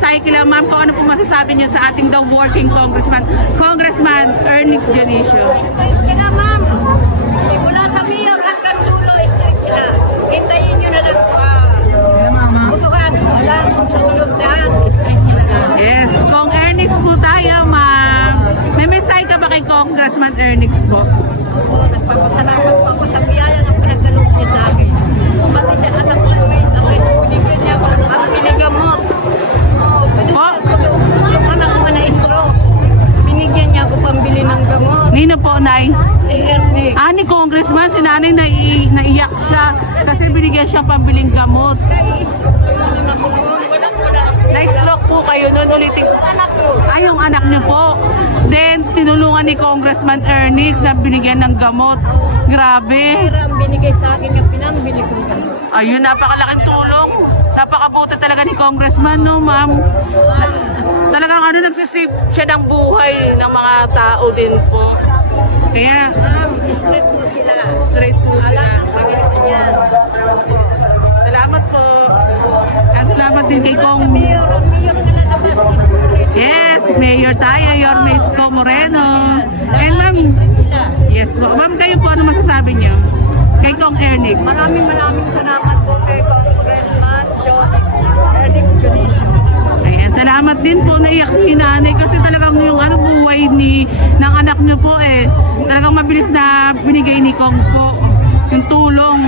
mensahe kila ma'am kung ano po masasabi niyo sa ating daw working congressman, Congressman Ernix Dionisio. Kaya ma'am, mula sa mayor hanggang dulo, straight sila. Hintayin nyo na lang butuhan, walang sa tulog daan, straight sila lang. Yes, kung Ernix po tayo ma'am, may mensahe ka ba kay Congressman Ernix po? Opo, nagpapasalamat po ako sa biyaya ng pinagdalong niya sa akin. Pati sa anak ko, binigyan niya ako ng pamili gamot. Yung anak ko na-stroke, binigyan niya ako pambili ng gamot. Nino po, Nay? Ernix. Ni Congressman, si nanay naiyak siya kasi binigyan siya pambiling gamot. Kaya stroke ko yun ako noon. Walang Na-stroke po kayo noon ulitin. anak ko. Yung anak niyo po. Then, tinulungan ni Congressman Ernix na binigyan ng gamot. Grabe. Pera ang binigay sa akin yung pinangbili ko. Ayun, napakalaking tulong. Napakabuti talaga ni Congressman, no, ma'am? Talagang nagsisave siya ng buhay ng mga tao din po. Kaya, Straight po sila. straight po sila. Alam ang Panginoon niya. Salamat po. At salamat din kay Kong. Mayor na lalabas. Yes, Mayor tayo, Yorme Isko Moreno. And ma'am, Sila. yes po. Ma'am, kayo po, ano masasabi niyo? Kay Kong Ernix. Maraming salamat po kay Congressman Ernix Dionisio. Ayan, salamat din po, naiyak si nanay kasi talagang yung buhay ng anak niyo po talagang mabilis na binigay ni Kong po yung tulong.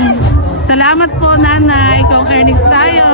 Salamat po nanay, Kong Ernix tayo.